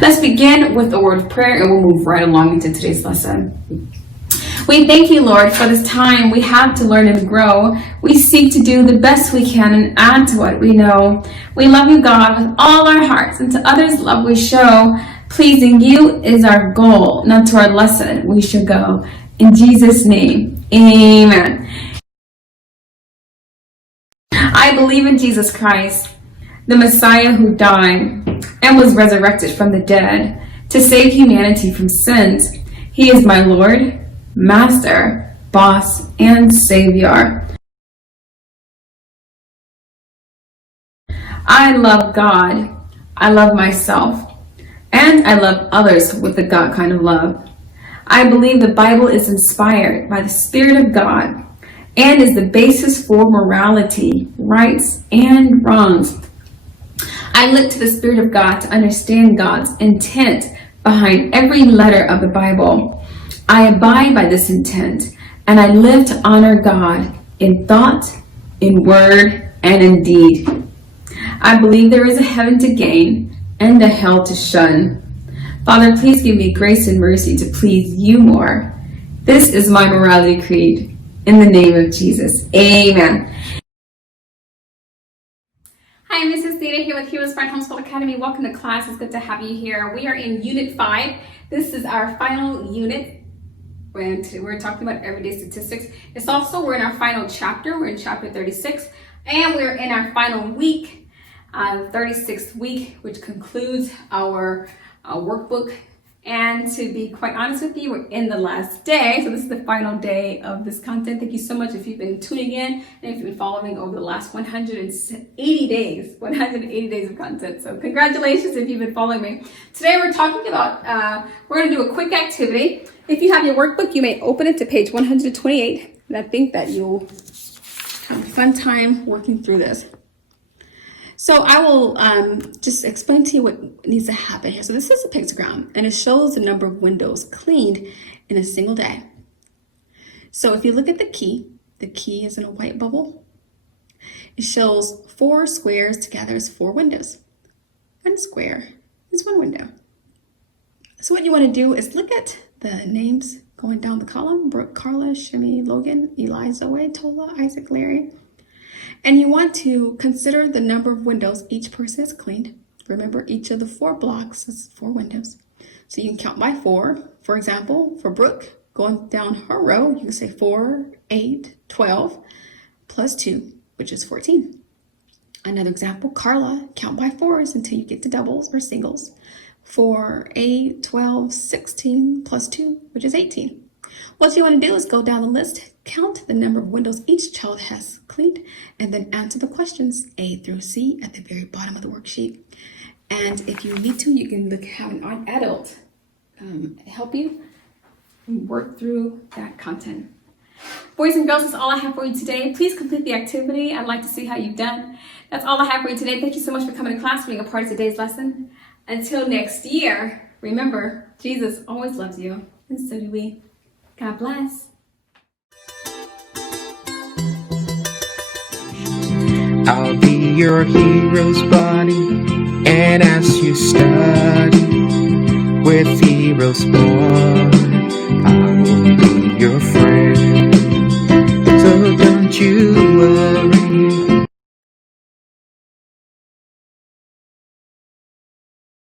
Let's begin with a word of prayer and we'll move right along into today's lesson. We thank you, Lord, for this time we have to learn and grow. We seek to do the best we can and add to what we know. We love you, God, with all our hearts, and to others love we show. Pleasing you is our goal, not to our lesson we should go. In Jesus' name, amen. I believe in Jesus Christ, the Messiah who died and was resurrected from the dead to save humanity from sins. He is my Lord, Master, Boss, and Savior. I love God, I love myself, and I love others with the God kind of love. I believe the Bible is inspired by the Spirit of God and is the basis for morality, rights, and wrongs. I look to the Spirit of God to understand God's intent behind every letter of the Bible. I abide by this intent, and I live to honor God in thought, in word, and in deed. I believe there is a heaven to gain and a hell to shun. Father, please give me grace and mercy to please you more. This is my morality creed. In the name of Jesus, amen. Hi, Mrs. Theta here with HeroesMart Homeschool Academy. Welcome to class. It's good to have you here. We are in Unit 5. This is our final unit. We're talking about everyday statistics. We're in our final chapter. We're in chapter 36. And we're in our final week, 36th week, which concludes our workbook. And to be quite honest with you, we're in the last day. So this is the final day of this content. Thank you so much if you've been tuning in and if you've been following over the last 180 days of content. So congratulations if you've been following me. Today we're talking about, we're going to do a quick activity. If you have your workbook, you may open it to page 128. And I think that you'll have a fun time working through this. So I will just explain to you what needs to happen here. So this is a pictogram, and it shows the number of windows cleaned in a single day. So if you look at the key is in a white bubble. It shows 4 squares together as 4 windows. 1 square is 1 window. So what you want to do is look at the names going down the column: Brooke, Carla, Shimmy, Logan, Eli, Zoe, Tola, Isaac, Larry. And you want to consider the number of windows each person has cleaned. Remember, each of the 4 blocks is 4 windows. So you can count by 4. For example, for Brooke, going down her row, you can say 4, 8, 12, plus 2, which is 14. Another example, Carla, count by 4s until you get to doubles or singles. 4, 8, 12, 16, plus 2, which is 18. What you want to do is go down the list, count the number of windows each child has cleaned, and then answer the questions A through C at the very bottom of the worksheet. And if you need to, you can have an adult help you work through that content. Boys and girls, that's all I have for you today. Please complete the activity. I'd like to see how you've done. That's all I have for you today. Thank you so much for coming to class, being a part of today's lesson. Until next year, remember, Jesus always loves you, and so do we. God bless. I'll be your hero's buddy, and as you study with HeroesMart.